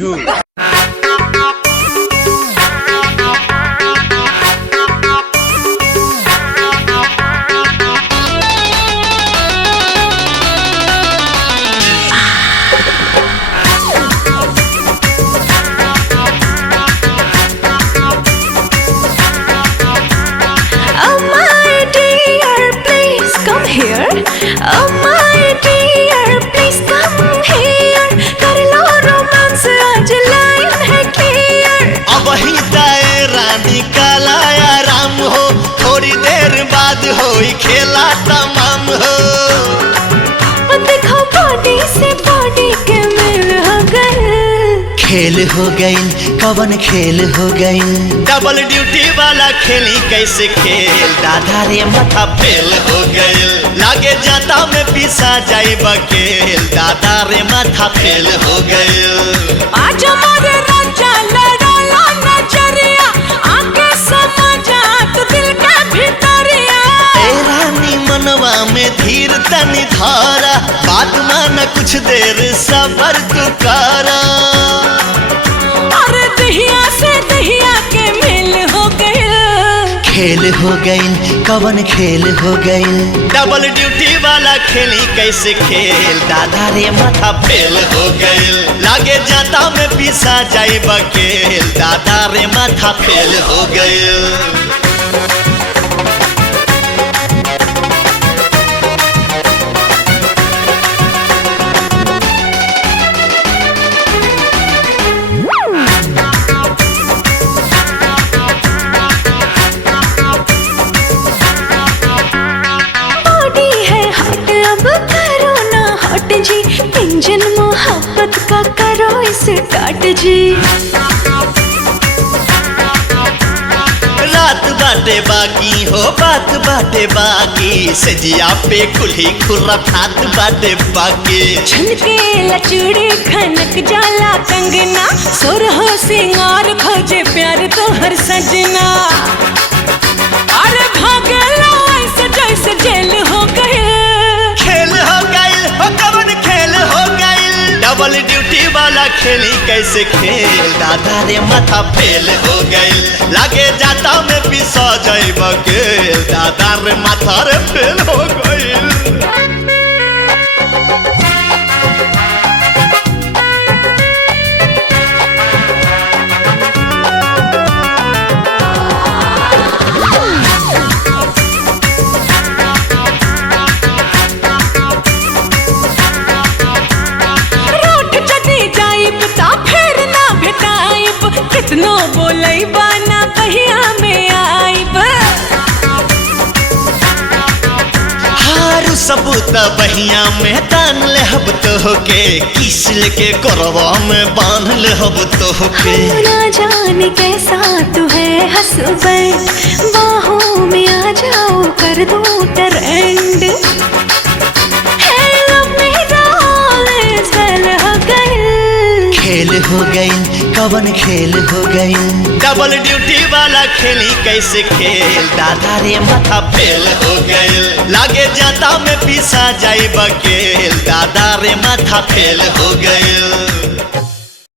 हो। Oh my dear, please come here. कर लो romance, आज लाइन है क्लियर। अब ही दायरानी काला आराम हो, थोड़ी देर बाद हो खेला तमाम हो। देखो बॉडी से बॉडी के मेल हो गए। खेल हो गई, कवन खेल हो गई। डबल ड्यूटी वाला खेली कैसे खेल, दादा रे माथा फेल हो गई। लागे जाता में पिसा जाई बकेल, दादा रे माथा फेल हो गई। आज हमारे राजा लड़ाला नजरिया, आके समझा तू दिल के भीतरिया। ए रानी मनवा में धीर तनी धारा, बात माना कुछ देर सबर तू करा। अरे दहिया से दहिया के मेल हो गए। खेल हो गई, कवन खेल हो गई। डबल ड्यूटी वाला खेली कैसे खेल, दादा रे माथा फेल हो गई। लागे जाता में पिसा जाई बकेल, दादा रे माथा फेल हो गई। जी इंजन मोहब्बत का करो इसे काट जी। रात बाटे बाकी हो, बात बाटे बाकी। सजिया पे कुल्ही खुर्रफात बाटे बाकी। छनके लचूड़ी खनक जाला कंगना, सुरहो सिंगार खोजे प्यार तो हर सजना। अरे भागे लो ऐसे जैसे जेल हो गए। खेल हो गई, कवन खेल हो गई। डबल ड्यूटी वाला खेली कैसे खेल, दादा रे माथा फेल हो गई। लागे जाता में पिसा जाई बकेल, दादा रे माथा रे फेल हो गई। कितनो बोलई बाना बहिया में आईब। हारू सबूत बहिया में तान ले हब तो होके, किस लेके करवा में बांध ले हब तो होके। ना जाने कैसा तू है हसबैंड, बाहों में आ जाओ कर दो ट्रेंड। खेल हो गई, कवन खेल हो गई। डबल ड्यूटी वाला खेली कैसे खेल, दादा रे माथा फेल हो गई। लागे जाता में पिसा जाई बकेल, दादा रे माथा फेल हो गई।